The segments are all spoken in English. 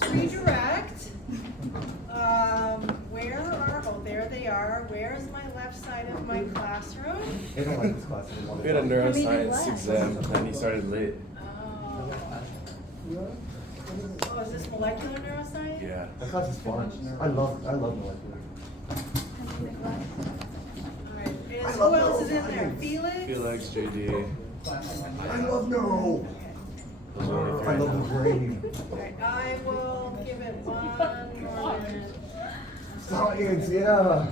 let's redirect. Where are, oh, there they are. Where's my left side of my classroom? They don't like this class anymore. We had a neuroscience exam and he started late. Oh. Oh, is this molecular neuroscience? Yeah. That class is fun. I love molecular. Alright, I who love else is in there? neuroscience. Felix? Felix, JD. I love neuro. Those are only three I love the now. brain. Alright, I will give it 1 more minute. Science, yeah.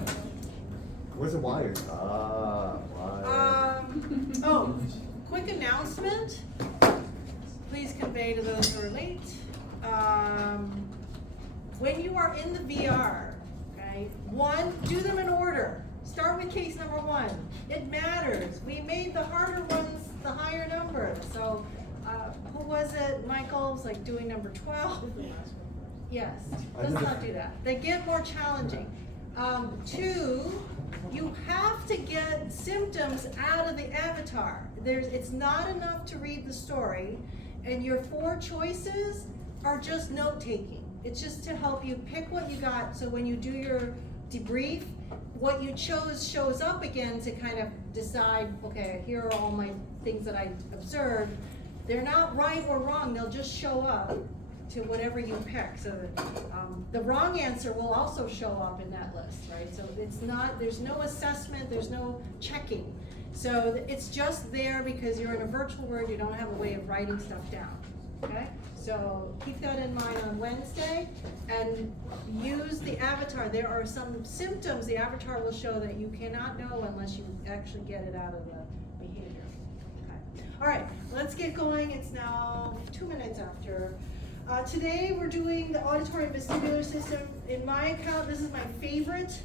Where's the wires? Ah, wires. Oh, quick announcement. Please convey to those who are late. When you are in the VR, okay, do them in order. Start with case number 1. It matters. We made the harder ones the higher number. So, who was it? Michael was like doing number 12. Yes, let's not do that. They get more challenging. 2, you have to get symptoms out of the avatar. It's not enough to read the story, and your 4 choices are just note-taking. It's just to help you pick what you got, so when you do your debrief, what you chose shows up again to kind of decide, okay, here are all my things that I observed. They're not right or wrong, they'll just show up to whatever you pick. So the wrong answer will also show up in that list, right? So there's no assessment, there's no checking. So it's just there because you're in a virtual world, you don't have a way of writing stuff down, okay? So keep that in mind on Wednesday and use the avatar. There are some symptoms the avatar will show that you cannot know unless you actually get it out of the behavior. Okay. All right, let's get going. It's now 2 minutes after. Today we're doing the auditory and vestibular system. In my account, this is my favorite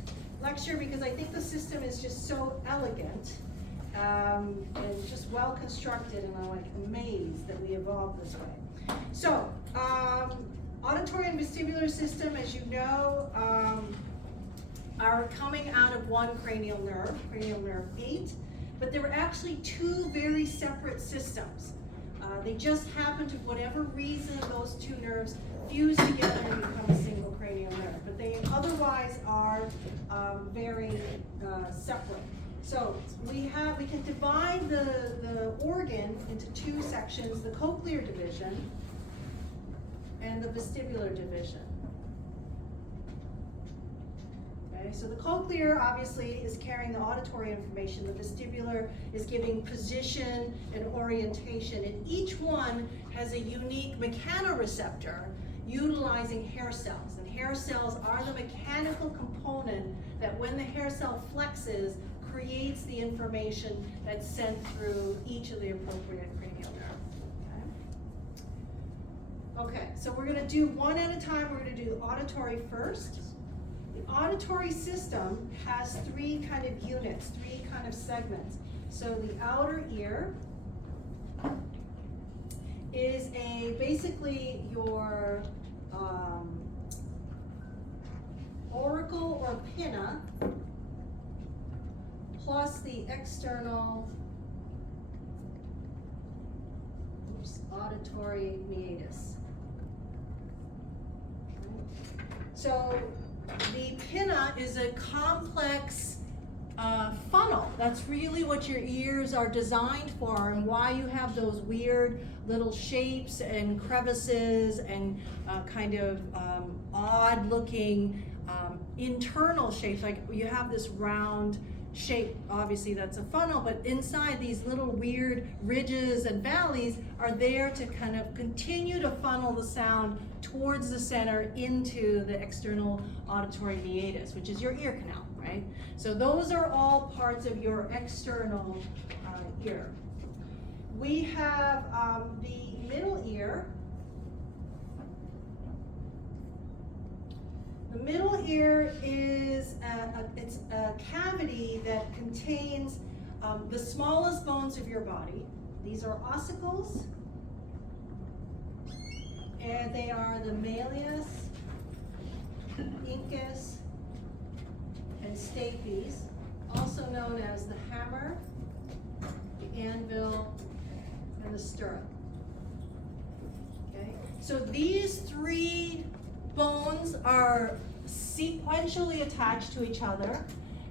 lecture because I think the system is just so elegant and just well constructed, and I'm like amazed that we evolved this way. So, auditory and vestibular system, as you know, are coming out of one cranial nerve 8, but there were actually 2 very separate systems. They just happen to, for whatever reason, those 2 nerves fuse together and become a single cranial nerve, but they otherwise are very separate. So we can divide the organ into 2 sections, the cochlear division and the vestibular division. Okay, so the cochlear obviously is carrying the auditory information, the vestibular is giving position and orientation, and each one has a unique mechanoreceptor utilizing hair cells. And hair cells are the mechanical component that when the hair cell flexes, creates the information that's sent through each of the appropriate cranial nerve. Okay, so we're going to do one at a time. We're going to do auditory first. The auditory system has 3 kind of units, 3 kind of segments. So the outer ear is basically your auricle or pinna plus the external auditory meatus. So the pinna is a complex funnel. That's really what your ears are designed for, and why you have those weird little shapes and crevices and kind of odd looking internal shapes. Like you have this round shape, obviously that's a funnel, but inside these little weird ridges and valleys are there to kind of continue to funnel the sound towards the center into the external auditory meatus, which is your ear canal, right? So those are all parts of your external ear. We have the middle ear. The middle ear is it's a cavity that contains the smallest bones of your body. These are ossicles, and they are the malleus, incus, and stapes, also known as the hammer, the anvil, and the stirrup. Okay, so these 3 bones are sequentially attached to each other.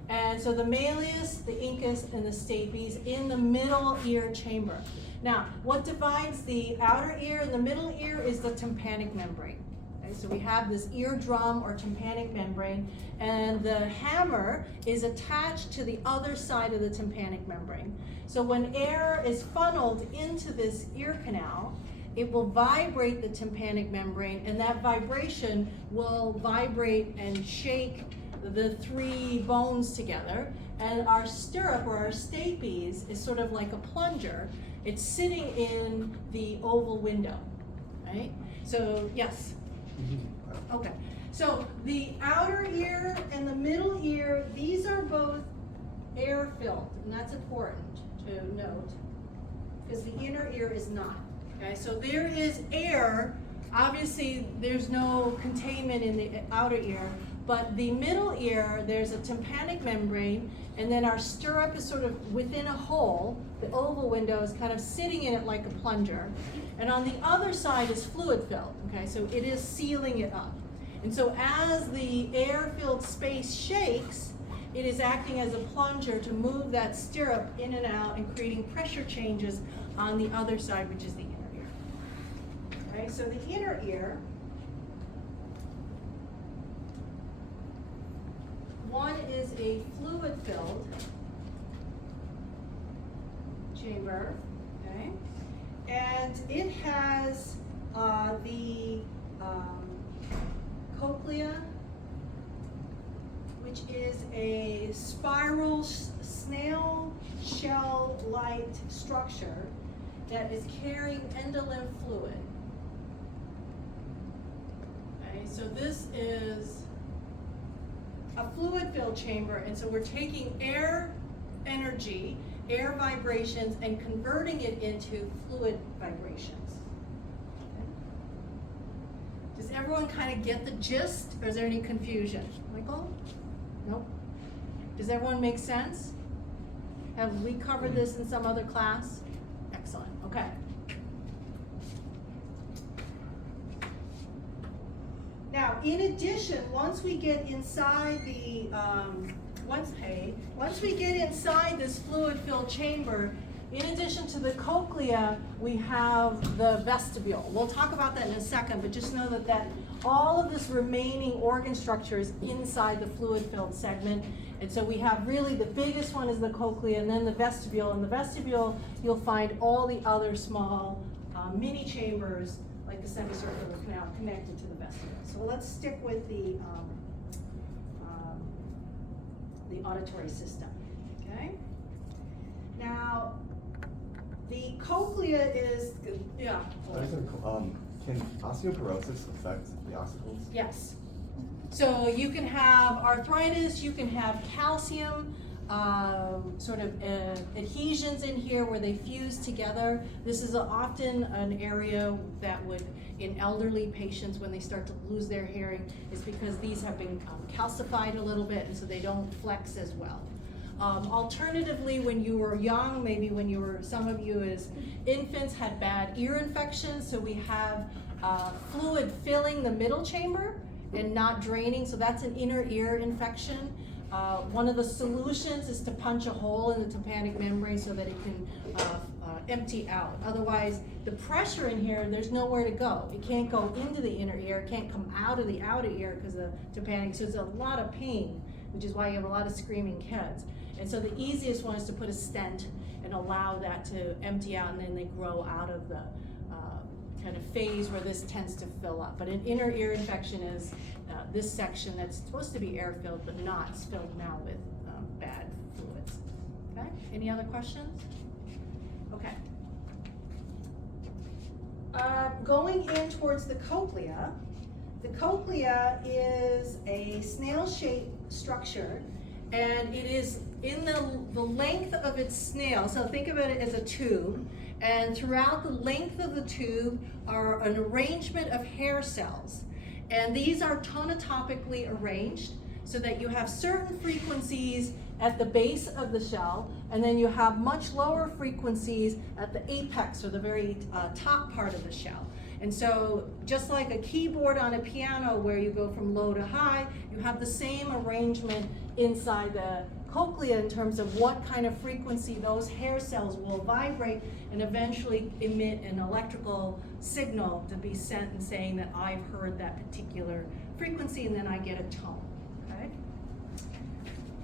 And so the malleus, the incus, and the stapes in the middle ear chamber. Now, what divides the outer ear and the middle ear is the tympanic membrane. Okay, so we have this eardrum or tympanic membrane, and the hammer is attached to the other side of the tympanic membrane. So when air is funneled into this ear canal, it will vibrate the tympanic membrane, and that vibration will vibrate and shake the three bones together. And our stirrup or our stapes is sort of like a plunger. It's sitting in the oval window, right? So, yes? Okay. So the outer ear and the middle ear, these are both air-filled, and that's important to note, because the inner ear is not. Okay, so there is air. Obviously, there's no containment in the outer ear, but the middle ear, there's a tympanic membrane, and then our stirrup is sort of within a hole. The oval window is kind of sitting in it like a plunger. And on the other side is fluid filled, okay? So it is sealing it up. And so as the air-filled space shakes, it is acting as a plunger to move that stirrup in and out and creating pressure changes on the other side, which is the inner ear. Okay, so the inner ear, one is a fluid-filled chamber, okay? And it has the cochlea, which is a spiral snail shell-like structure that is carrying endolymph fluid. Okay, so this is a fluid-filled chamber, and so we're taking air energy, air vibrations, and converting it into fluid vibrations. Okay. Does everyone kind of get the gist, or is there any confusion? Michael? Nope. Does everyone make sense? Have we covered this in some other class? Excellent, okay. Now, in addition, once we get inside the, once we get inside this fluid-filled chamber, in addition to the cochlea, we have the vestibule. We'll talk about that in a second, but just know that all of this remaining organ structure is inside the fluid-filled segment. And so we have really the biggest one is the cochlea, and then the vestibule. In the vestibule, you'll find all the other small mini chambers, like the semicircular canal, connected to the vestibule. So let's stick with the auditory system, okay? Now, the cochlea is, yeah. Can osteoporosis affect the ossicles? Yes. So you can have arthritis, you can have calcium, sort of adhesions in here where they fuse together. This is often an area that would, in elderly patients, when they start to lose their hearing, is because these have been calcified a little bit, and so they don't flex as well. Alternatively, when you were young, maybe when you were, some of you as infants had bad ear infections, so we have fluid filling the middle chamber and not draining, so that's an inner ear infection. One of the solutions is to punch a hole in the tympanic membrane so that it can empty out. Otherwise, the pressure in here, there's nowhere to go. It can't go into the inner ear, it can't come out of the outer ear because of the tympanic, so it's a lot of pain, which is why you have a lot of screaming kids. And so the easiest one is to put a stent and allow that to empty out, and then they grow out of the kind of phase where this tends to fill up. But an inner ear infection is this section that's supposed to be air filled, but not. It's filled now with bad fluids. Okay, any other questions? Okay. Going in towards the cochlea is a snail-shaped structure, and it is in the length of its snail. So think of it as a tube, and throughout the length of the tube are an arrangement of hair cells. And these are tonotopically arranged so that you have certain frequencies at the base of the shell, and then you have much lower frequencies at the apex, or the very top part of the shell. And so just like a keyboard on a piano where you go from low to high, you have the same arrangement inside the cochlea in terms of what kind of frequency those hair cells will vibrate and eventually emit an electrical signal to be sent and saying that I've heard that particular frequency, and then I get a tone, okay?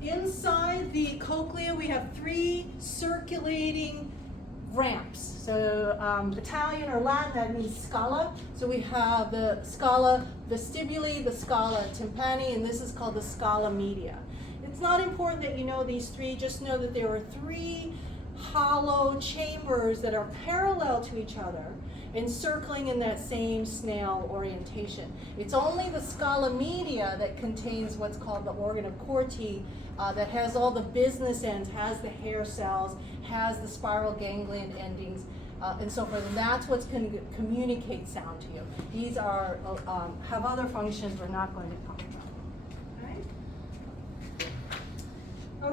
Inside the cochlea, we have 3 circulating ramps. So Italian or Latin, that means scala. So we have the scala vestibuli, the scala tympani, and this is called the scala media. It's not important that you know these 3, just know that there are 3 hollow chambers that are parallel to each other, encircling in that same snail orientation. It's only the scala media that contains what's called the organ of Corti, that has all the business ends, has the hair cells, has the spiral ganglion endings, and so forth. And that's what's going to communicate sound to you. These are have other functions we're not going to talk about.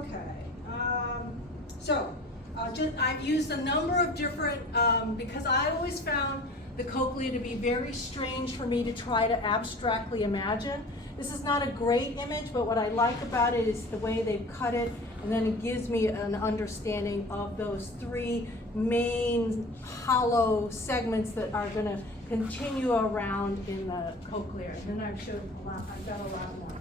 Okay. I've used a number of different, because I always found the cochlea to be very strange for me to try to abstractly imagine. This is not a great image, but what I like about it is the way they've cut it, and then it gives me an understanding of those 3 main hollow segments that are going to continue around in the cochlea. And then I've got a lot more.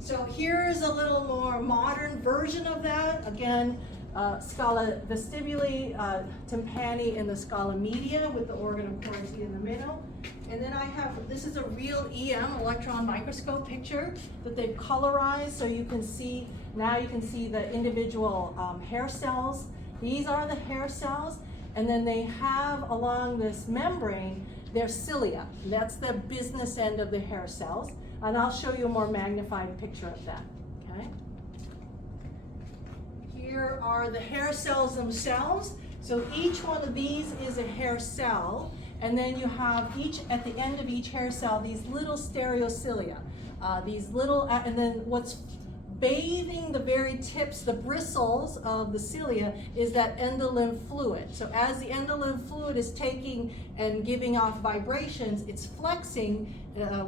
So here's a little more modern version of that. Again, scala vestibuli, tympani, and the scala media with the organ of Corti in the middle. And then I have, this is a real EM, electron microscope picture that they've colorized, so you can see, now you can see the individual hair cells. These are the hair cells, and then they have along this membrane their cilia. That's the business end of the hair cells, and I'll show you a more magnified picture of that, okay? Here are the hair cells themselves. So each one of these is a hair cell, and then you have at the end of each hair cell, these little stereocilia. And then what's bathing the very tips, the bristles of the cilia, is that endolymph fluid. So as the endolymph fluid is taking and giving off vibrations, it's flexing,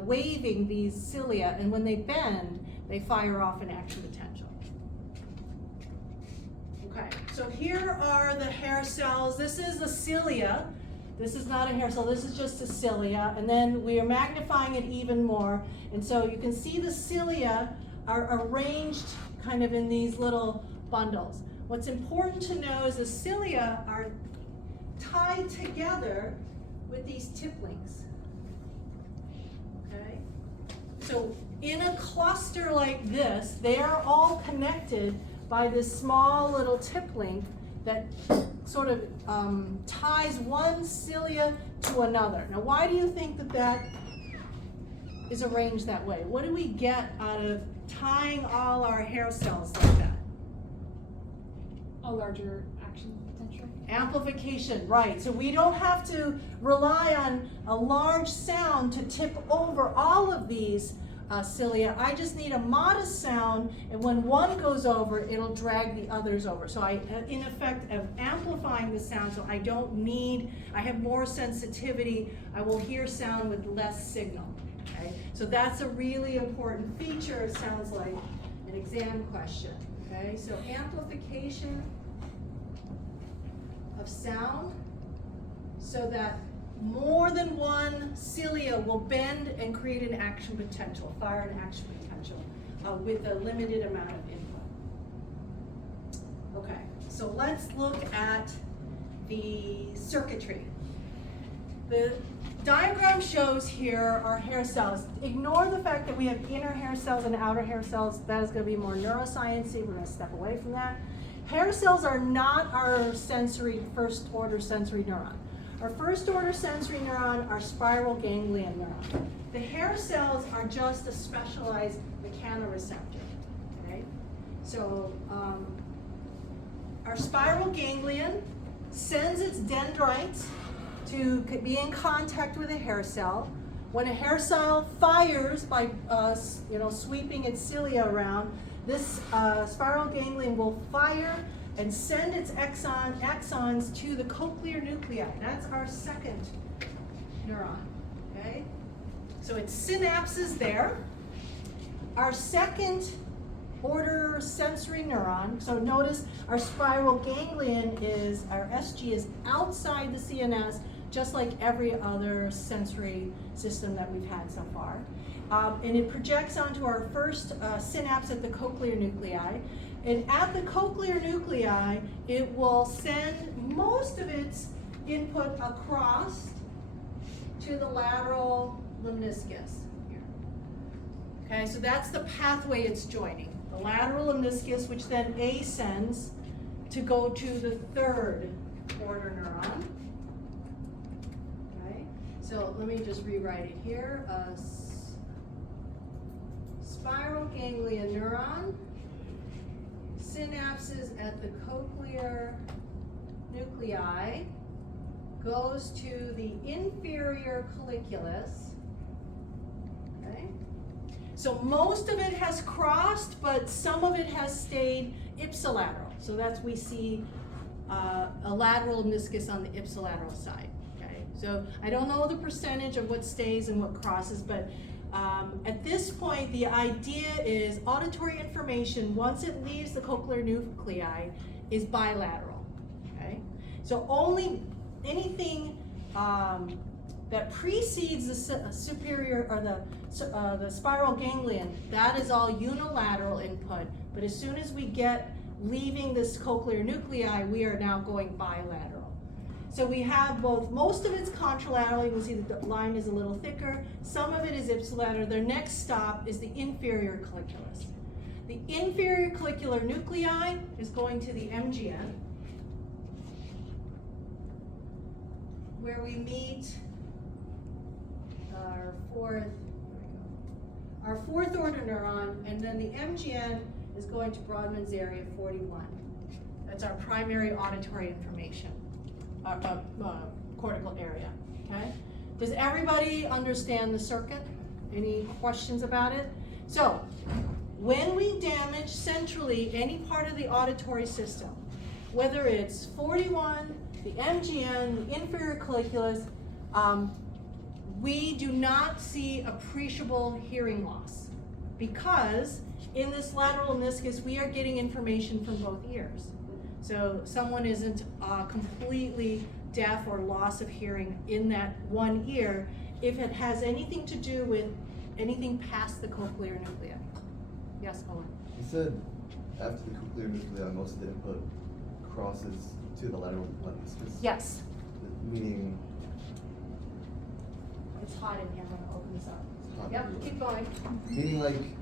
waving these cilia, and when they bend, they fire off an action potential. Okay, so here are the hair cells. This is the cilia. This is not a hair cell, this is just a cilia, and then we are magnifying it even more. And so you can see the cilia are arranged kind of in these little bundles. What's important to know is the cilia are tied together with these tip links. Okay? So in a cluster like this, they are all connected by this small little tip link that sort of ties one cilia to another. Now, why do you think that that is arranged that way? What do we get out of tying all our hair cells like that? A larger action potential. Amplification, right. So we don't have to rely on a large sound to tip over all of these cilia. I just need a modest sound, and when one goes over, it'll drag the others over. So I, in effect, am amplifying the sound, so I don't need, I have more sensitivity. I will hear sound with less signal. Okay? So that's a really important feature. It sounds like an exam question. Okay? So amplification of sound so that more than one cilia will bend and create an action potential, fire an action potential with a limited amount of input. Okay, so let's look at the circuitry. The diagram shows here our hair cells. Ignore the fact that we have inner hair cells and outer hair cells. That is going to be more neuroscience-y. We're going to step away from that. Hair cells are not our first order sensory neuron. Our first order sensory neuron are spiral ganglion neuron. The hair cells are just a specialized mechanoreceptor. Okay? So our spiral ganglion sends its dendrites to be in contact with a hair cell. When a hair cell fires by sweeping its cilia around, this spiral ganglion will fire and send its axons to the cochlear nuclei. That's our second neuron. okay? So it's synapses there. Our second order sensory neuron, so notice our spiral ganglion is, our SG is outside the CNS, just like every other sensory system that we've had so far. And it projects onto our first synapse at the cochlear nuclei. And at the cochlear nuclei, it will send most of its input across to the lateral lemniscus here. Okay, so that's the pathway it's joining. The lateral lemniscus, which then ascends to go to the third order neuron. Okay, so let me just rewrite it here. Spiral ganglion neuron, synapses at the cochlear nuclei, goes to the inferior colliculus. Okay? So most of it has crossed, but some of it has stayed ipsilateral. So that's, we see a lateral meniscus on the ipsilateral side. Okay? So I don't know the percentage of what stays and what crosses, but at this point, the idea is auditory information, once it leaves the cochlear nuclei, is bilateral. Okay? So only anything that precedes the superior or the spiral ganglion, that is all unilateral input. But as soon as we get leaving this cochlear nuclei, we are now going bilateral. So we have both, most of it's contralateral, you can see that the line is a little thicker, some of it is ipsilateral. Their next stop is the inferior colliculus. The inferior collicular nuclei is going to the MGN, where we meet our fourth order neuron, and then the MGN is going to Brodmann's area 41. That's our primary auditory information. Cortical area, okay? Does everybody understand the circuit? Any questions about it? So, when we damage centrally any part of the auditory system, whether it's 41, the MGN, the inferior colliculus, we do not see appreciable hearing loss, because in this lateral meniscus, we are getting information from both ears. So someone isn't completely deaf or loss of hearing in that one ear if it has anything to do with anything past the cochlear nuclei. Yes, Owen? You said after the cochlear nuclei, most of the input crosses to the lateral lemniscus? Yes. Meaning? It's hot in here, I'm gonna open this up. It's hot Yep, everywhere. keep going. Meaning like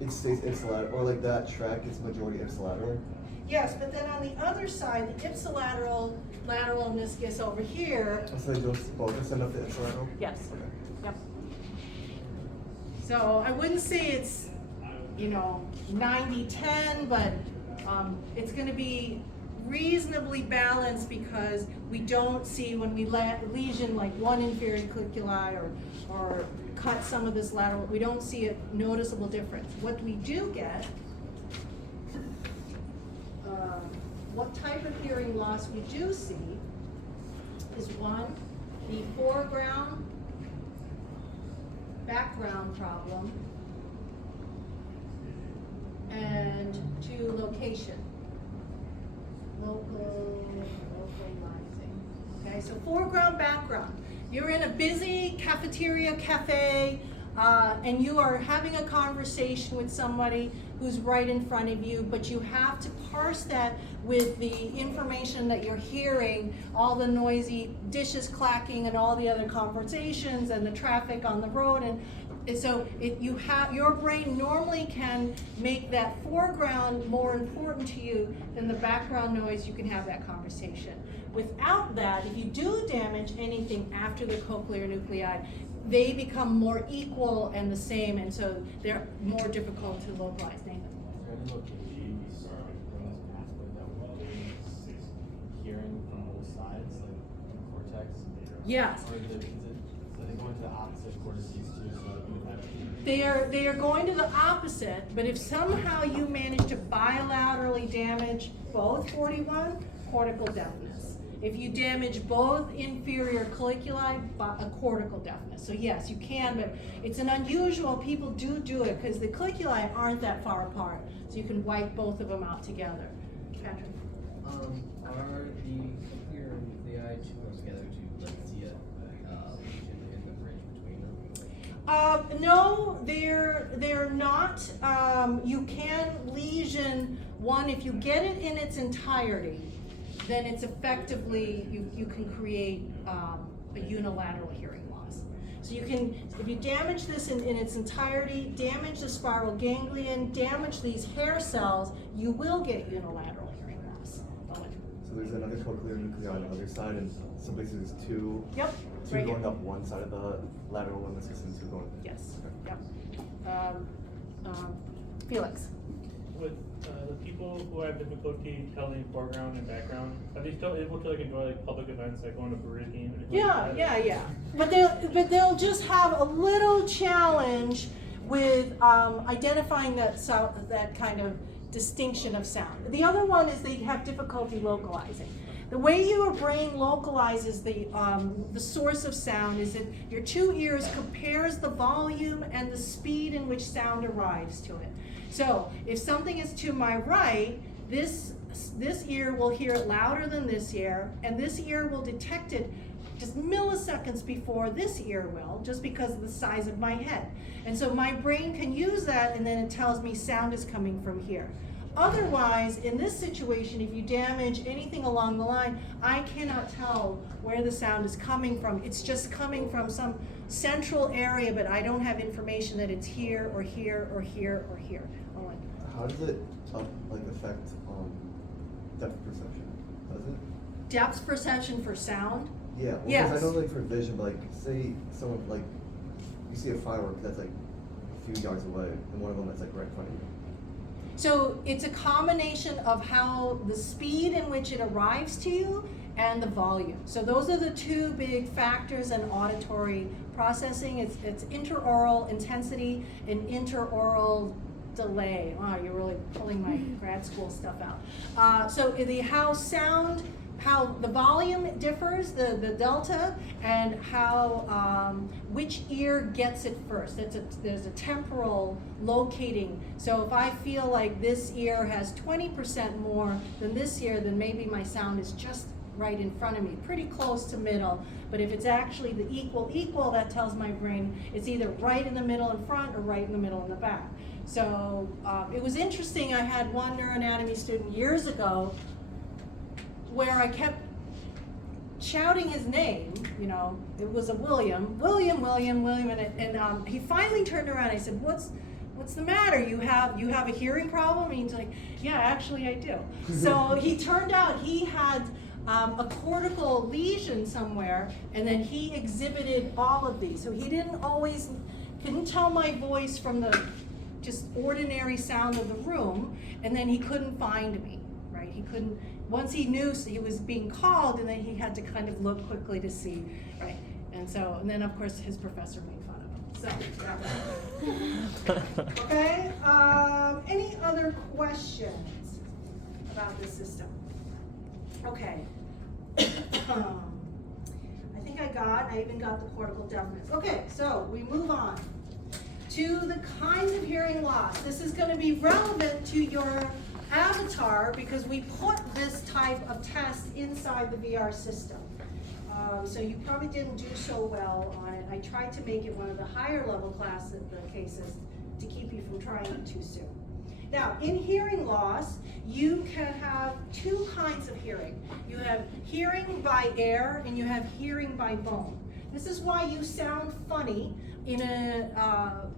it stays ipsilateral, or like that track is majority ipsilateral? Yes, but then on the other side, the ipsilateral lateral meniscus over here. So they just both send up the ipsilateral? Yes. Okay. Yep. So I wouldn't say it's, 90-10, but it's going to be reasonably balanced, because we don't see, when we lesion like one inferior colliculi or cut some of this lateral, we don't see a noticeable difference. What we do get, what type of hearing loss we do see is one, the foreground background problem, and two, location. Localizing. Okay, so foreground, background. You're in a busy cafeteria, cafe, and you are having a conversation with somebody who's right in front of you, but you have to parse that with the information that you're hearing, all the noisy dishes clacking and all the other conversations and the traffic on the road. And so your brain normally can make that foreground more important to you than the background noise. You can have that conversation. Without that, if you do damage anything after the cochlear nuclei, they become more equal and the same, and so they're more difficult to localize. Nathan? Is there any locations in this pathway that will hearing from both sides, like the cortex? Yes. Or is they going to the opposite cortices too, so you have They are going to the opposite, but if somehow you manage to bilaterally damage both 41, cortical deafness. if you damage both inferior colliculi, a cortical deafness. So yes, you can, but it's an unusual, people do it because the colliculi aren't that far apart. So you can wipe both of them out together. Patrick? Are the cochlear and nuclei too close together to like see a lesion in the bridge between them? No, they're not. You can lesion one if you get it in its entirety. Then it's effectively you can create a unilateral hearing loss. So you can, if you damage this in its entirety, damage the spiral ganglion, damage these hair cells, you will get unilateral hearing loss. Owen. So there's another cochlear nuclei on the other side, and some places there's two. Yep. Two Right going here. up one side of the lateral limb system, two going. Yes. Okay. Yep. Felix. With the people who have difficulty telling foreground and background, are they still able to like enjoy like public events like going to Burger King? Or anything like that? Yeah. But they'll just have a little challenge with identifying that kind of distinction of sound. The other one is they have difficulty localizing. The way your brain localizes the source of sound is that your two ears compares the volume and the speed in which sound arrives to it. So if something is to my right, this ear will hear it louder than this ear, and this ear will detect it just milliseconds before this ear will, just because of the size of my head. And so my brain can use that, and then it tells me sound is coming from here. Otherwise, in this situation, if you damage anything along the line, I cannot tell where the sound is coming from. It's just coming from some central area, but I don't have information that it's here or here or here or here. Owen. How does it affect depth perception? Does it? Depth perception for sound? Yeah. Well, Yes. Because I know for vision, but say someone you see a firework that's a few yards away, and one of them that's right in front of you. So it's a combination of how the speed in which it arrives to you and the volume. So those are the two big factors in auditory processing. It's interaural intensity and interaural delay. Wow, you're really pulling my grad school stuff out. So how the volume differs, the delta, and how which ear gets it first. There's a temporal locating. So if I feel like this ear has 20% more than this ear, then maybe my sound is just right in front of me, pretty close to middle. But if it's actually the equal, that tells my brain it's either right in the middle in front or right in the middle in the back. So it was interesting. I had one neuroanatomy student years ago where I kept shouting his name, it was a William, and he finally turned around. I said, what's the matter? You have a hearing problem? And he's like, yeah, actually I do. So he turned out he had a cortical lesion somewhere, and then he exhibited all of these. So he couldn't tell my voice from the just ordinary sound of the room, and then he couldn't find me, right? He couldn't, once he knew he was being called, and then he had to kind of look quickly to see, right? And then of course his professor made fun of him. So, okay, any other questions about this system? Okay. I think I even got the cortical deafness. Okay, so we move on to the kinds of hearing loss. This is going to be relevant to your avatar because we put this type of test inside the VR system. So you probably didn't do so well on it. I tried to make it one of the higher level cases to keep you from trying it too soon. Now, in hearing loss, you can have two kinds of hearing. You have hearing by air and you have hearing by bone. This is why you sound funny in a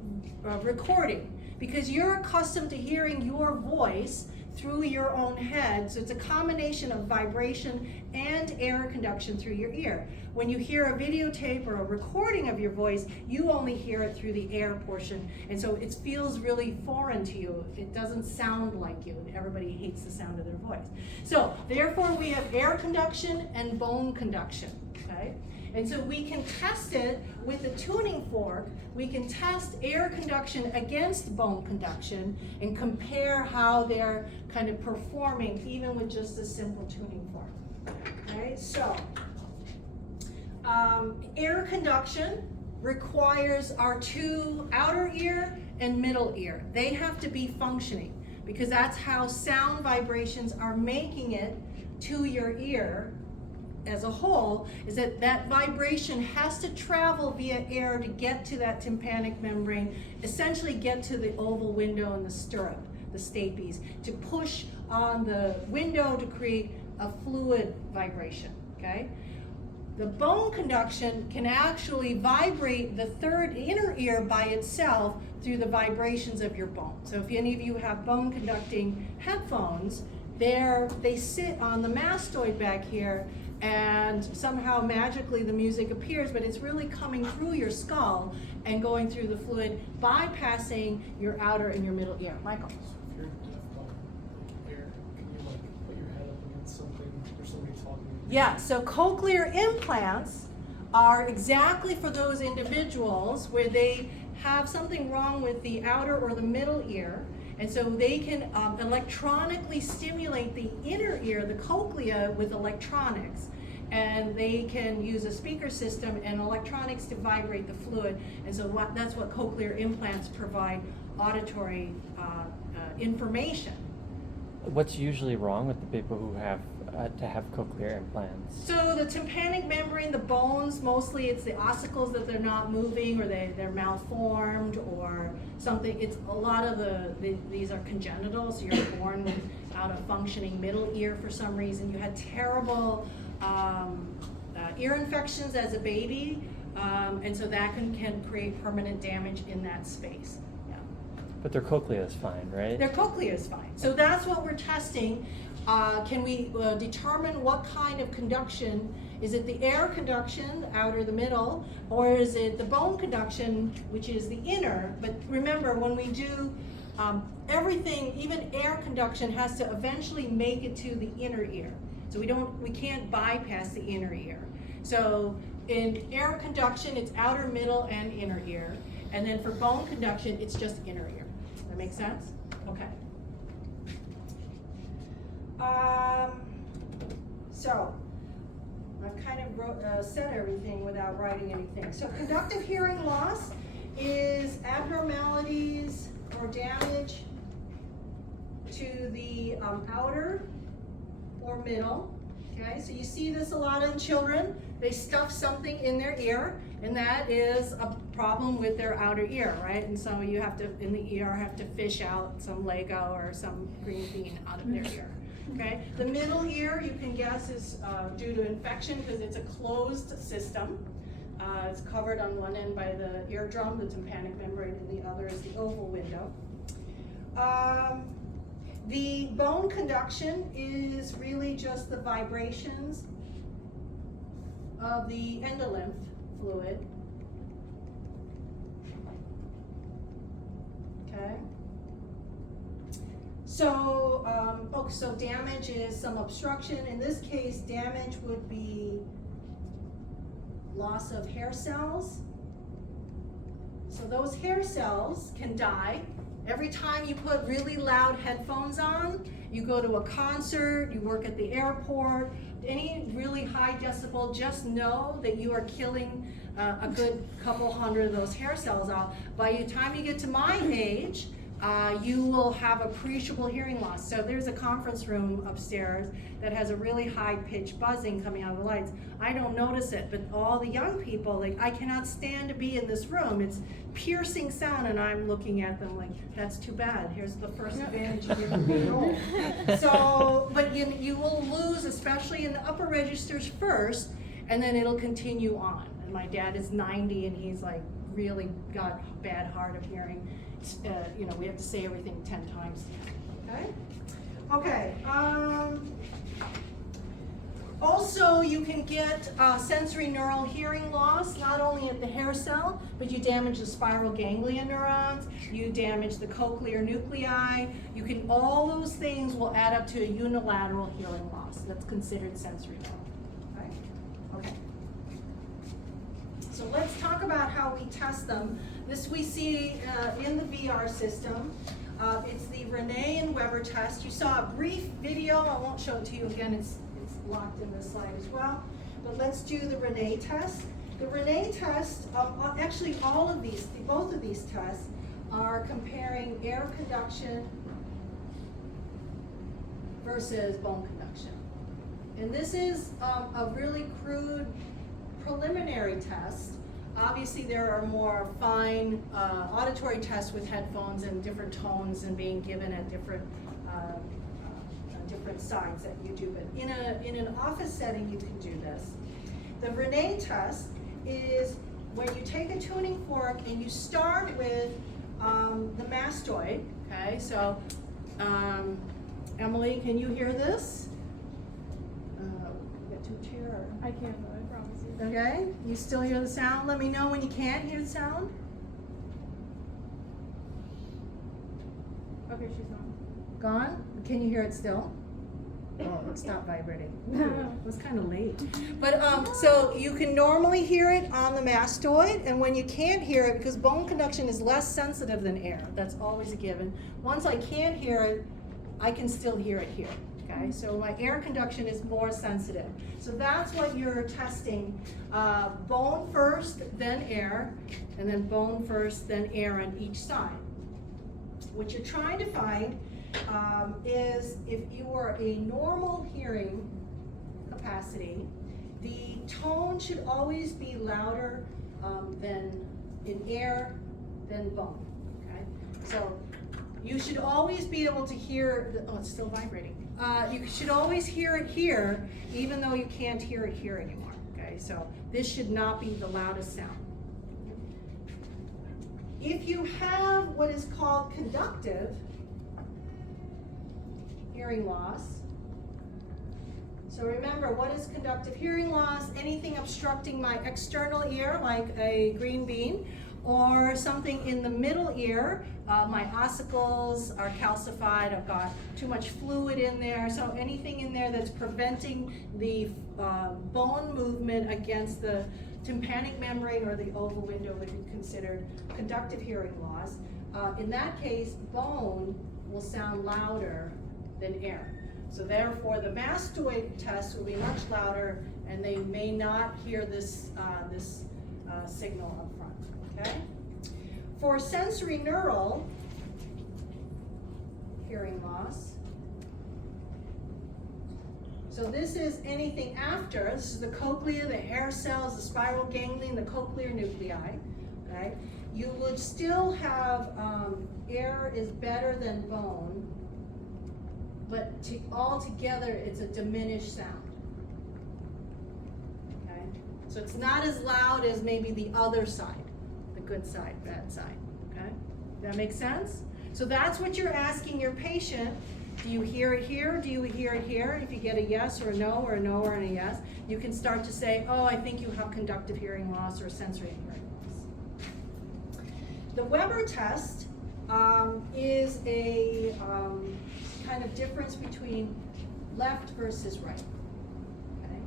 recording, because you're accustomed to hearing your voice through your own head. So it's a combination of vibration and air conduction through your ear. When you hear a videotape or a recording of your voice, you only hear it through the air portion. And so it feels really foreign to you. It doesn't sound like you. Everybody hates the sound of their voice. So therefore we have air conduction and bone conduction, okay? And so we can test it with a tuning fork. We can test air conduction against bone conduction and compare how they're kind of performing even with just a simple tuning fork. Okay, so air conduction requires our two outer ear and middle ear. They have to be functioning because that's how sound vibrations are making it to your ear as a whole, is that that vibration has to travel via air to get to that tympanic membrane, essentially get to the oval window and the stirrup, the stapes, to push on the window to create a fluid vibration, okay? The bone conduction can actually vibrate the third inner ear by itself through the vibrations of your bone. So if any of you have bone conducting headphones, they sit on the mastoid back here, and somehow magically the music appears, but it's really coming through your skull and going through the fluid, bypassing your outer and your middle ear. Michael? If you're deaf by air, can you like put your head up against something or somebody talking? Yeah, so cochlear implants are exactly for those individuals where they have something wrong with the outer or the middle ear, and so they can electronically stimulate the inner ear, the cochlea, with electronics, and they can use a speaker system and electronics to vibrate the fluid, and so that's what cochlear implants provide, auditory information. What's usually wrong with the people who have to have cochlear implants? So the tympanic membrane, the bones, mostly it's the ossicles that they're not moving, or they're malformed or something. It's a lot of these are congenital, so you're born without a functioning middle ear for some reason. You had terrible ear infections as a baby, and so that can create permanent damage in that space. But their cochlea is fine, right? Their cochlea is fine. So that's what we're testing. Can we determine what kind of conduction? Is it the air conduction, the outer, the middle, or is it the bone conduction, which is the inner? But remember, when we do everything, even air conduction has to eventually make it to the inner ear. So we can't bypass the inner ear. So in air conduction, it's outer, middle, and inner ear. And then for bone conduction, it's just inner ear. That make sense? Okay. So I've kind of said everything without writing anything. So conductive hearing loss is abnormalities or damage to the outer or middle. Okay, so you see this a lot in children. They stuff something in their ear, and that is a problem with their outer ear, right? And so you have to, in the ER, have to fish out some Lego or some green bean out of their ear. Okay, the middle ear, you can guess, is due to infection because it's a closed system. It's covered on one end by the eardrum, the tympanic membrane, and the other is the oval window. The bone conduction is really just the vibrations of the endolymph fluid. Okay. So, so damage is some obstruction. In this case, damage would be loss of hair cells. So those hair cells can die. Every time you put really loud headphones on, you go to a concert, you work at the airport, any really high decibel, just know that you are killing a good couple hundred of those hair cells out. By the time you get to my age, you will have appreciable hearing loss. So there's a conference room upstairs that has a really high pitched buzzing coming out of the lights. I don't notice it, but all the young people, like, I cannot stand to be in this room. It's piercing sound, and I'm looking at them like, that's too bad. Here's the first advantage of your control. So, but you will lose, especially in the upper registers first, and then it'll continue on. And my dad is 90, and he's like really got bad hard of hearing. We have to say everything 10 times. Okay? Okay. Also, you can get sensory neural hearing loss, not only at the hair cell, but you damage the spiral ganglia neurons, you damage the cochlear nuclei. All those things will add up to a unilateral hearing loss. That's considered sensory neural. Okay. So let's talk about how we test them. This we see in the VR system. It's the Renee and Weber test. You saw a brief video. I won't show it to you again. It's locked in this slide as well. But let's do the Renee test. The Renee test, actually all of these, both of these tests are comparing air conduction versus bone conduction. And this is a really crude preliminary test. Obviously there are more fine auditory tests with headphones and different tones and being given at different sides that you do. But in an office setting you can do this. The Renee test is when you take a tuning fork and you start with the mastoid, okay? So, Emily, can you hear this? Get to a chair. I can, though, I promise you. Okay, you still hear the sound? Let me know when you can't hear the sound. Okay, she's gone. Gone? Can you hear it still? Oh, it stopped vibrating. It was kind of late. But so you can normally hear it on the mastoid, and when you can't hear it, because bone conduction is less sensitive than air, that's always a given. Once I can't hear it, I can still hear it here. Okay, so my air conduction is more sensitive. So that's what you're testing. Bone first, then air, and then bone first, then air on each side. What you're trying to find is if you are a normal hearing capacity, the tone should always be louder than in air than bone, okay? So you should always be able to hear, oh, it's still vibrating. You should always hear it here, even though you can't hear it here anymore, okay? So this should not be the loudest sound. If you have what is called conductive hearing loss, so remember, what is conductive hearing loss? Anything obstructing my external ear, like a green bean, or something in the middle ear. My ossicles are calcified, I've got too much fluid in there, so anything in there that's preventing the bone movement against the tympanic membrane or the oval window would be considered conductive hearing loss. In that case, bone will sound louder than air. So therefore, the mastoid test will be much louder, and they may not hear this signal up front, okay? For sensory neural hearing loss, so this is anything after, this is the cochlea, the hair cells, the spiral ganglion, the cochlear nuclei, okay? You would still have, air is better than bone, but altogether it's a diminished sound, okay? So it's not as loud as maybe the other side, the good side, bad side, okay? Does that make sense? So that's what you're asking your patient. Do you hear it here? Do you hear it here? If you get a yes or a no or a no or a yes, you can start to say, oh, I think you have conductive hearing loss or sensory hearing loss. The Weber test is a kind of difference between left versus right. Okay?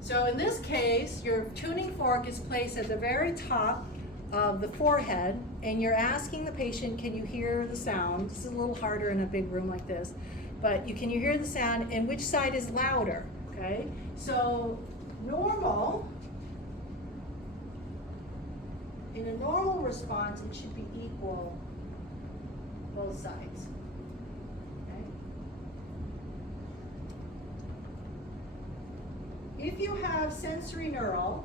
So in this case, your tuning fork is placed at the very top of the forehead, and you're asking the patient, can you hear the sound? This is a little harder in a big room like this, but can you hear the sound, and which side is louder, okay? So normal, in a normal response, it should be equal both sides, okay? If you have sensory neural,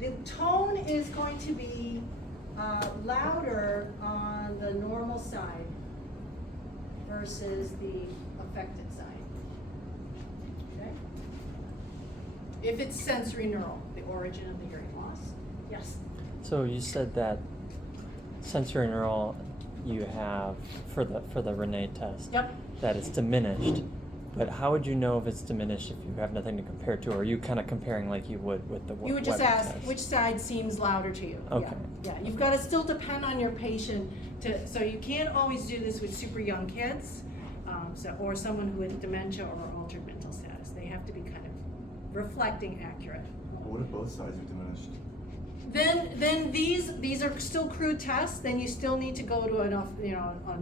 the tone is going to be louder on the normal side versus the affected side, okay? If it's sensory neural, the origin of the hearing loss. Yes? So you said that sensory neural you have for the Renee test, Yep. that it's diminished. But how would you know if it's diminished if you have nothing to compare to? Or are you kind of comparing like you would with the You would just Weber ask test? which side seems louder to you. Okay. Yeah, you've got to still depend on your patient so you can't always do this with super young kids, or someone with dementia or altered mental status. They have to be kind of reflecting accurate. What if both sides are diminished? Then these are still crude tests. Then you still need to go to an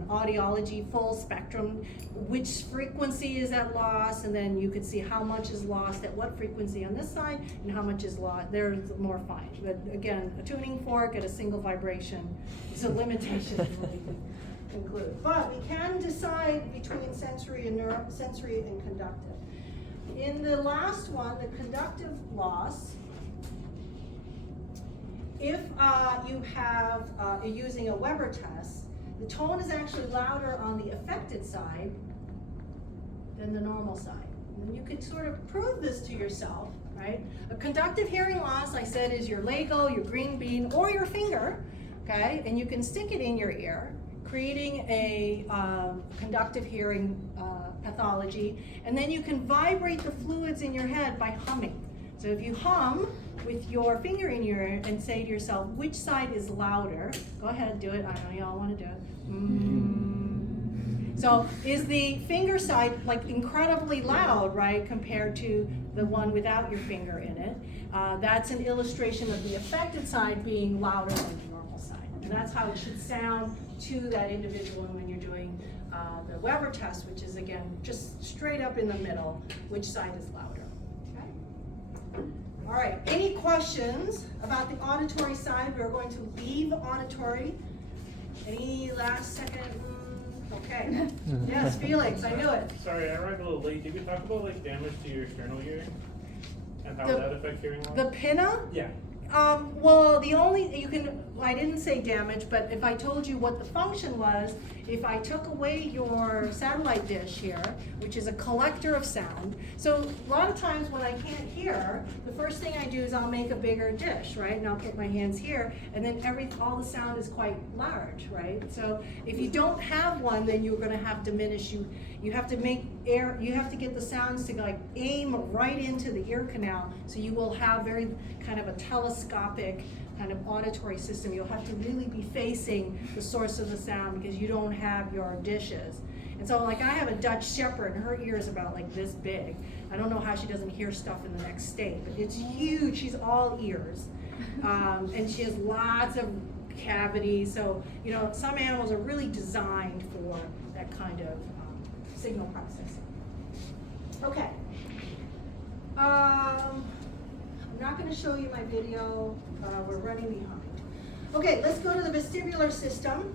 audiology full spectrum. Which frequency is at loss, and then you can see how much is lost at what frequency on this side, and how much is lost. There's more fine. But again, a tuning fork at a single vibration is a limitation really conclude. But we can decide between sensory and conductive. In the last one, the conductive loss. If you have, you're using a Weber test, the tone is actually louder on the affected side than the normal side. And you can sort of prove this to yourself, right? A conductive hearing loss, I said, is your Lego, your green bean, or your finger, okay? And you can stick it in your ear, creating a conductive hearing pathology, and then you can vibrate the fluids in your head by humming. So if you hum with your finger in your ear and say to yourself, which side is louder? Go ahead, do it. I know y'all want to do it. So is the finger side like incredibly loud, right, compared to the one without your finger in it? That's an illustration of the affected side being louder than the normal side. And that's how it should sound to that individual when you're doing the Weber test, which is, again, just straight up in the middle, which side is louder. All right, any questions about the auditory side? We're going to leave auditory. Any last second? Okay. Yes, Felix, I knew it. Sorry, I arrived a little late. Did we talk about like damage to your external hearing and how The- that affects hearing loss? The pinna? Yeah. Well, I didn't say damage, but if I told you what the function was, if I took away your satellite dish here, which is a collector of sound, so a lot of times when I can't hear, the first thing I do is I'll make a bigger dish, right? And I'll put my hands here, and then all the sound is quite large, right? So if you don't have one, then you're gonna have diminish. You have to make air, you have to get the sounds to like aim right into the ear canal, so you will have very kind of a telescopic kind of auditory system. You'll have to really be facing the source of the sound because you don't have your dishes. And so like I have a Dutch Shepherd, and her ear is about like this big. I don't know how she doesn't hear stuff in the next state, but it's huge. She's all ears. And she has lots of cavities. So, some animals are really designed for that kind of signal processing. Okay. I'm not going to show you my video. We're running behind. Okay, let's go to the vestibular system.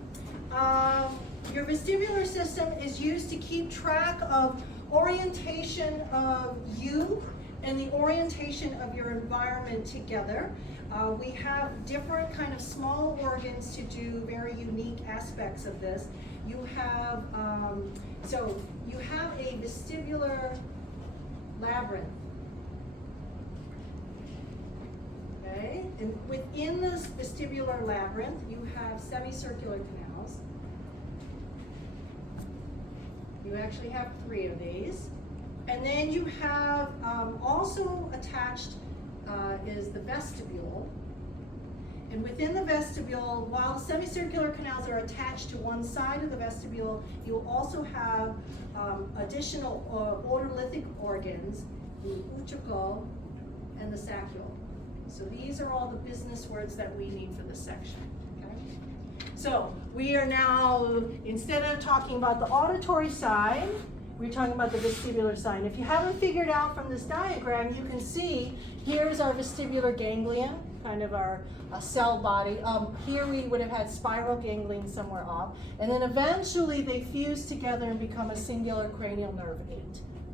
Your vestibular system is used to keep track of orientation of you and the orientation of your environment together. We have different kind of small organs to do very unique aspects of this. You have, you have a vestibular labyrinth. Okay, and within this vestibular labyrinth, you have semicircular canals. You actually have 3 of these. And then you have also attached is the vestibule. And within the vestibule, while the semicircular canals are attached to one side of the vestibule, you will also have additional otolithic organs, the utricle and the saccule. So these are all the business words that we need for this section. Okay? So we are now, instead of talking about the auditory side, we're talking about the vestibular side. And if you haven't figured out from this diagram, you can see here's our vestibular ganglion, kind of our cell body. Here we would have had spiral ganglion somewhere off. And then eventually they fuse together and become a singular cranial nerve 8.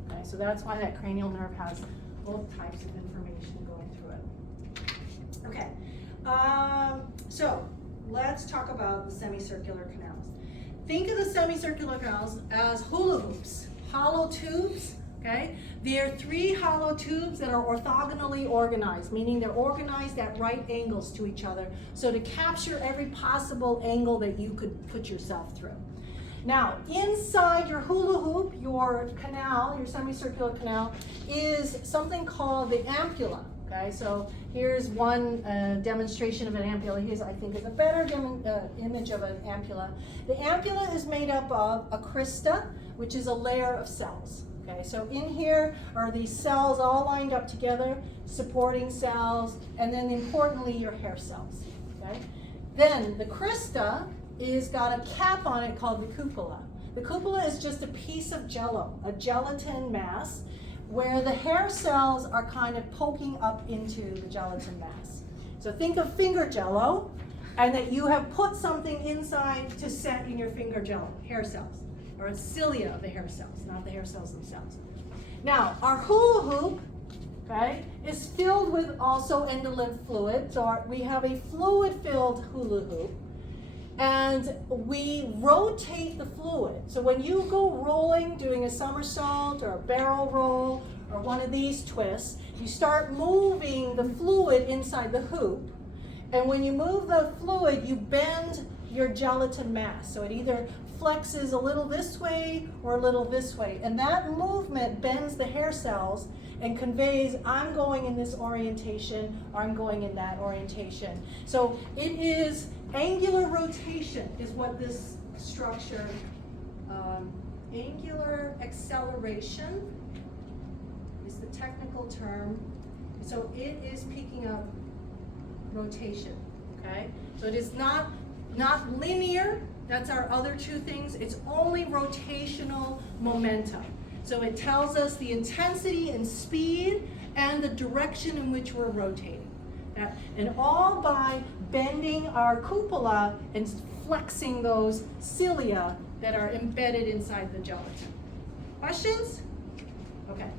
Okay, so that's why that cranial nerve has both types of information going through it. Okay, so let's talk about the semicircular canals. Think of the semicircular canals as hula hoops, hollow tubes, okay? There are 3 hollow tubes that are orthogonally organized, meaning they're organized at right angles to each other, so to capture every possible angle that you could put yourself through. Now, inside your hula hoop, your canal, your semicircular canal, is something called the ampulla. Okay, so here's one demonstration of an ampulla. Here's, I think, is a better image of an ampulla. The ampulla is made up of a crista, which is a layer of cells. Okay, so in here are these cells all lined up together, supporting cells, and then importantly, your hair cells, okay? Then the crista is got a cap on it called the cupola. The cupola is just a piece of jello, a gelatin mass, where the hair cells are kind of poking up into the gelatin mass. So think of finger jello, and that you have put something inside to set in your finger jello, hair cells, or cilia of the hair cells, not the hair cells themselves. Now, our hula hoop, okay, is filled with also endolymph fluid. So we have a fluid-filled hula hoop, and we rotate the fluid. So when you go rolling, doing a somersault or a barrel roll or one of these twists, you start moving the fluid inside the hoop. And when you move the fluid, you bend your gelatin mass. So it either flexes a little this way or a little this way. And that movement bends the hair cells and conveys, I'm going in this orientation or I'm going in that orientation. So it is angular rotation is what this structure, angular acceleration is the technical term. So it is picking up rotation, okay? So it is not linear, that's our other two things, it's only rotational momentum. So it tells us the intensity and speed and the direction in which we're rotating. And all by bending our cupola and flexing those cilia that are embedded inside the gelatin. Questions? Okay.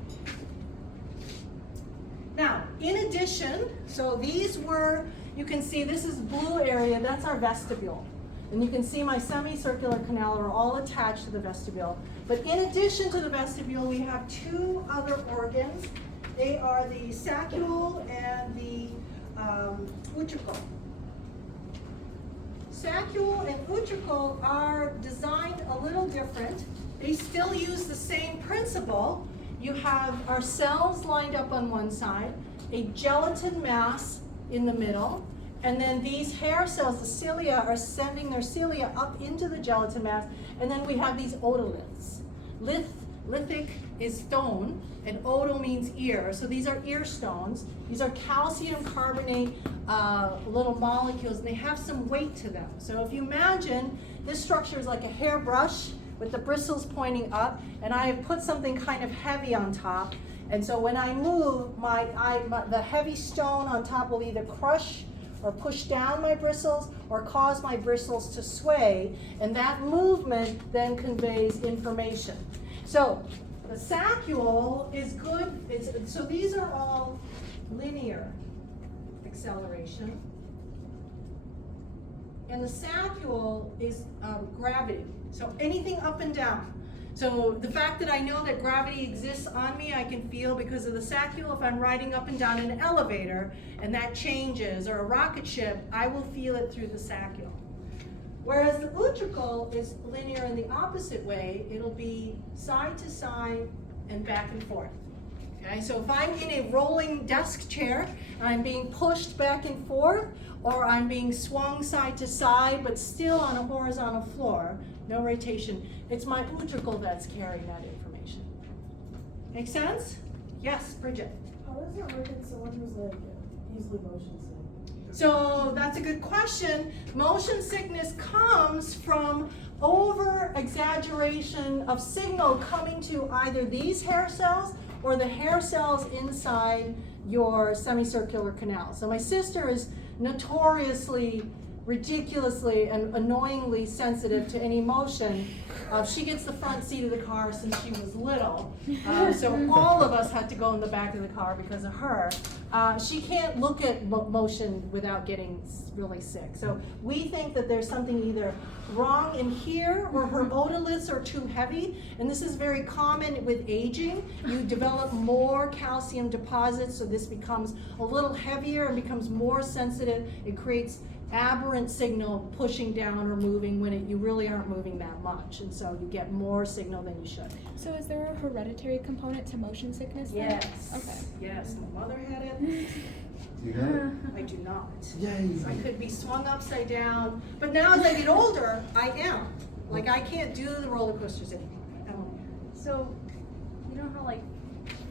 Now, in addition, so these were, you can see this is blue area, that's our vestibule. And you can see my semicircular canal are all attached to the vestibule. But in addition to the vestibule, we have two other organs. They are the saccule and the utricle. Saccule and utricle are designed a little different. They still use the same principle. You have our cells lined up on one side, a gelatin mass in the middle, and then these hair cells, the cilia, are sending their cilia up into the gelatin mass, and then we have these otoliths. Lithic is stone, and oto means ear, so these are ear stones. These are calcium carbonate little molecules, and they have some weight to them. So if you imagine, this structure is like a hairbrush with the bristles pointing up, and I have put something kind of heavy on top, and so when I move, the heavy stone on top will either crush or push down my bristles or cause my bristles to sway, and that movement then conveys information. So the saccule is good, so these are all linear acceleration. And the saccule is gravity, so anything up and down. So the fact that I know that gravity exists on me, I can feel because of the saccule. If I'm riding up and down an elevator and that changes, or a rocket ship, I will feel it through the saccule. Whereas the utricle is linear in the opposite way. It'll be side to side and back and forth. Okay, so if I'm in a rolling desk chair, and I'm being pushed back and forth, or I'm being swung side to side, but still on a horizontal floor, no rotation, it's my utricle that's carrying that information. Make sense? Yes, Bridget? How does it work if someone who's like easily motion sick? So that's a good question. Motion sickness comes from over-exaggeration of signal coming to either these hair cells or the hair cells inside your semicircular canal. So my sister is notoriously, ridiculously, and annoyingly sensitive to any motion. She gets the front seat of the car since she was little. So all of us had to go in the back of the car because of her. She can't look at motion without getting really sick. So we think that there's something either wrong in here or her otoliths are too heavy. And this is very common with aging. You develop more calcium deposits, so this becomes a little heavier and becomes more sensitive. It creates aberrant signal pushing down or moving when you really aren't moving that much, and so you get more signal than you should. So is there a hereditary component to motion sickness then? Yes. Okay. Yes, my mother had it. Do you have it? I do not. Yay. I could be swung upside down, but now as I get older, I am. Like I can't do the roller coasters anymore. I don't. So, you know how like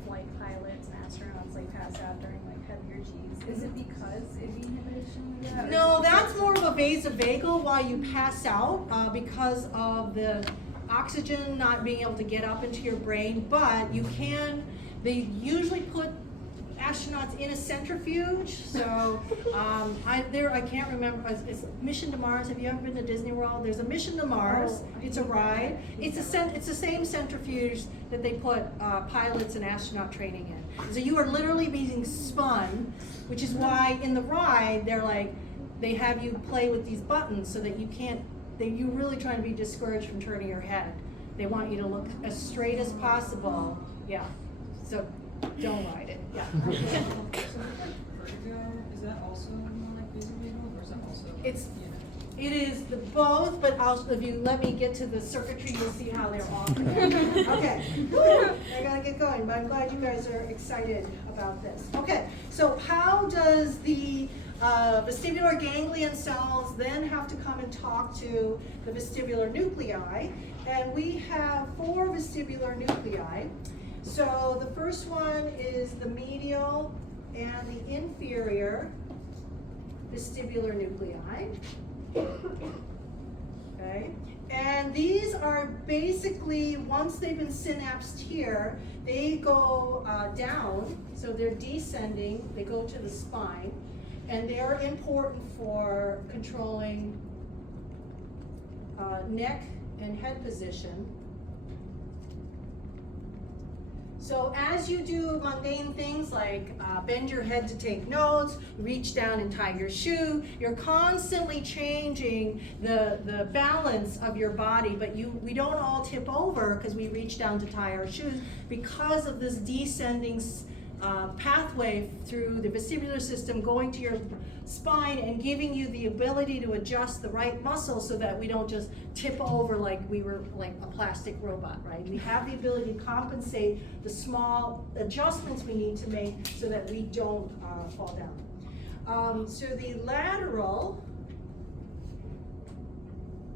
flight pilots and astronauts like pass out during like heavier G's? Is it because it inhibition of that? No, that's more of a vasovagal while you pass out because of the oxygen not being able to get up into your brain, but you can, they usually put astronauts in a centrifuge, so I can't remember, it's Mission to Mars. Have you ever been to Disney World? There's a Mission to Mars. It's a ride. It's the same centrifuge that they put pilots and astronaut training in. So you are literally being spun, which is why in the ride they have you play with these buttons so that you can't, you're really trying to be discouraged from turning your head. They want you to look as straight as possible. Yeah. So don't ride it. Yeah. Vertigo, is that also more like vasovagal, or is that also? It is the both, but if you let me get to the circuitry, you'll see how they're all connected. Okay. I gotta get going, but I'm glad you guys are excited about this. Okay. So how does the vestibular ganglion cells then have to come and talk to the vestibular nuclei? And we have 4 vestibular nuclei. So the first one is the medial and the inferior vestibular nuclei. Okay, and these are basically, once they've been synapsed here, they go down, so they're descending, they go to the spine, and they're important for controlling neck and head position. So as you do mundane things like bend your head to take notes, reach down and tie your shoe, you're constantly changing the balance of your body, but we don't all tip over because we reach down to tie our shoes because of this descending pathway through the vestibular system going to your spine and giving you the ability to adjust the right muscle so that we don't just tip over like we were like a plastic robot, right? We have the ability to compensate the small adjustments we need to make so that we don't fall down. So the lateral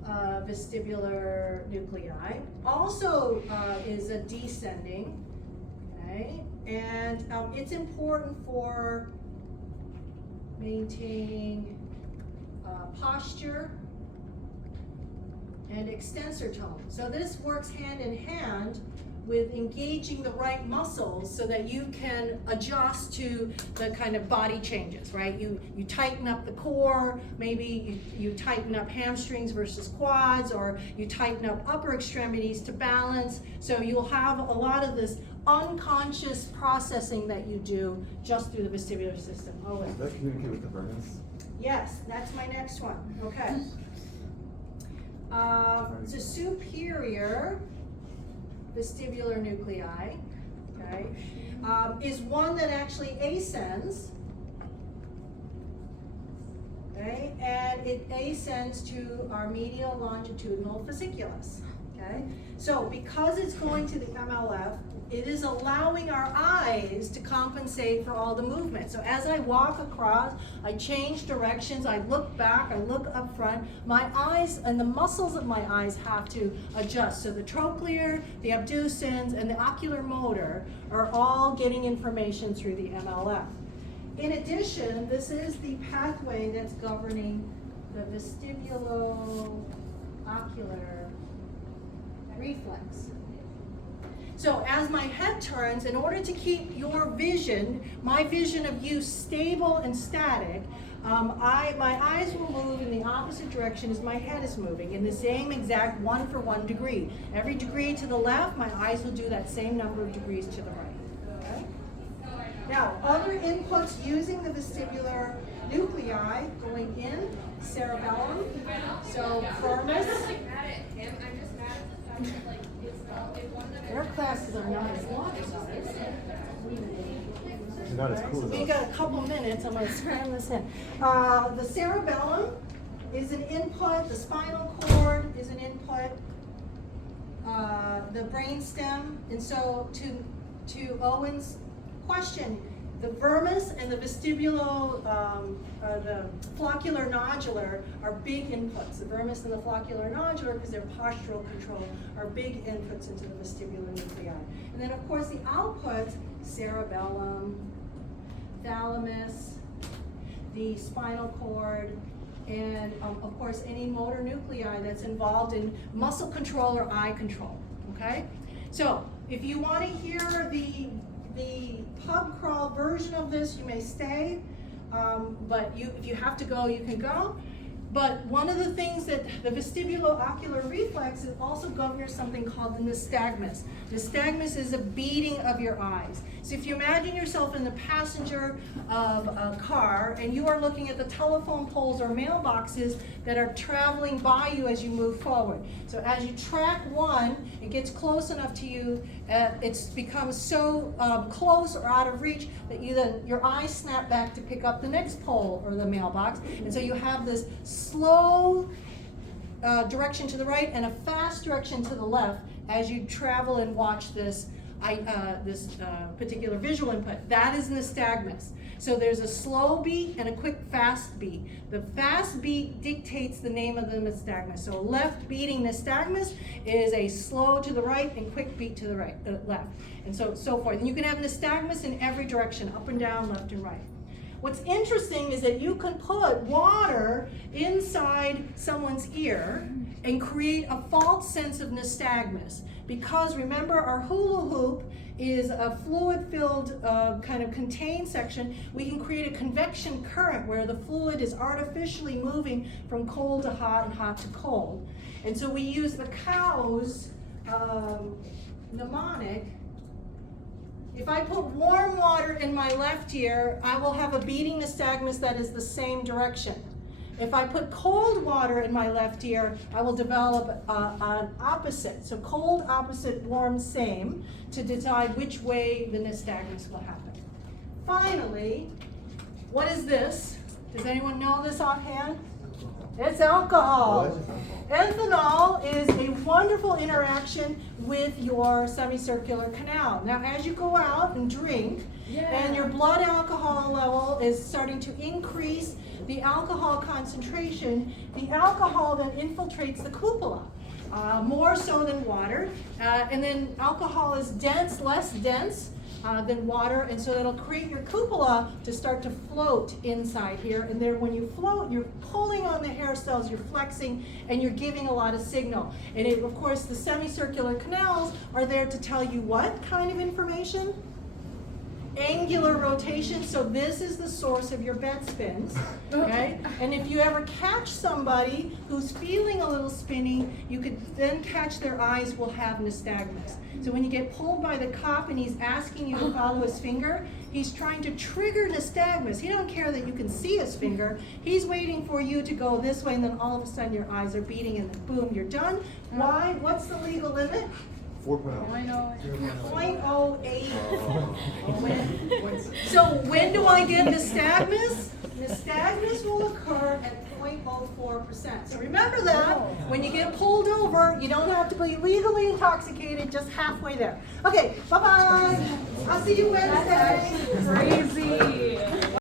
vestibular nuclei also is a descending, okay? And it's important for maintaining posture and extensor tone. So this works hand in hand with engaging the right muscles so that you can adjust to the kind of body changes, right? You tighten up the core, maybe you tighten up hamstrings versus quads, or you tighten up upper extremities to balance. So you'll have a lot of this unconscious processing that you do just through the vestibular system. Oh, wait. Does that communicate with the vernus? Yes, that's my next one. Okay. The superior vestibular nuclei, okay, is one that actually ascends, okay, and it ascends to our medial longitudinal fasciculus, okay. So because it's going to the MLF, it is allowing our eyes to compensate for all the movement. So as I walk across, I change directions, I look back, I look up front, my eyes and the muscles of my eyes have to adjust. So the trochlear, the abducens, and the ocular motor are all getting information through the MLF. In addition, this is the pathway that's governing the vestibulo-ocular reflex. So as my head turns, in order to keep your vision, my vision of you stable and static, my eyes will move in the opposite direction as my head is moving, in the same exact 1-for-1 degree. Every degree to the left, my eyes will do that same number of degrees to the right. Okay? Now, other inputs using the vestibular nuclei going in, cerebellum, so firmus. Their classes are not as long as ours. Not as cool as We us. got a couple minutes, I'm gonna cram this in. The cerebellum is an input, the spinal cord is an input, the brainstem, and so to Owen's question, The vermis and the the floccular nodular are big inputs. The vermis and the floccular nodular, because they're postural control, are big inputs into the vestibular nuclei. And then of course the outputs, cerebellum, thalamus, the spinal cord, and of course any motor nuclei that's involved in muscle control or eye control, okay? So if you want to hear the pub crawl version of this, you may stay, but if you have to go, you can go. But one of the things that the vestibulo-ocular reflex is also governs something called the nystagmus. Nystagmus is a beating of your eyes. So if you imagine yourself in the passenger of a car and you are looking at the telephone poles or mailboxes that are traveling by you as you move forward. So as you track one, it gets close enough to you, it becomes so close or out of reach that your eyes snap back to pick up the next pole or the mailbox. And so you have this slow direction to the right and a fast direction to the left as you travel and watch this particular visual input. That is nystagmus. So there's a slow beat and a quick fast beat. The fast beat dictates the name of the nystagmus. So left beating nystagmus is a slow to the right and quick beat to the right, left, and so forth. And you can have nystagmus in every direction, up and down, left and right. What's interesting is that you can put water inside someone's ear and create a false sense of nystagmus. Because remember, our hula hoop is a fluid-filled kind of contained section. We can create a convection current where the fluid is artificially moving from cold to hot and hot to cold. And so we use the cow's mnemonic. If I put warm water in my left ear, I will have a beating nystagmus that is the same direction. If I put cold water in my left ear, I will develop an opposite. So cold, opposite, warm, same, to decide which way the nystagmus will happen. Finally, what is this? Does anyone know this offhand? It's alcohol. Ethanol is a wonderful interaction with your semicircular canal. Now, as you go out and drink, and your blood alcohol level is starting to increase, the alcohol concentration, the alcohol then infiltrates the cupola, more so than water. And then alcohol is dense, less dense than water, and so it'll create your cupola to start to float inside here. And then when you float, you're pulling on the hair cells, you're flexing, and you're giving a lot of signal. And of course, the semicircular canals are there to tell you what kind of information? Angular rotation. So this is the source of your bed spins, okay? And if you ever catch somebody who's feeling a little spinny, you could then catch their eyes will have nystagmus. So when you get pulled by the cop and he's asking you to follow his finger, he's trying to trigger nystagmus. He don't care that you can see his finger. He's waiting for you to go this way, and then all of a sudden your eyes are beating, and then boom, you're done. Why? What's the legal limit? 4.0. 0.08. So when do I get nystagmus? Nystagmus will occur at 0.04%. So remember that when you get pulled over, you don't have to be legally intoxicated, just halfway there. Okay, bye-bye. I'll see you Wednesday. Crazy.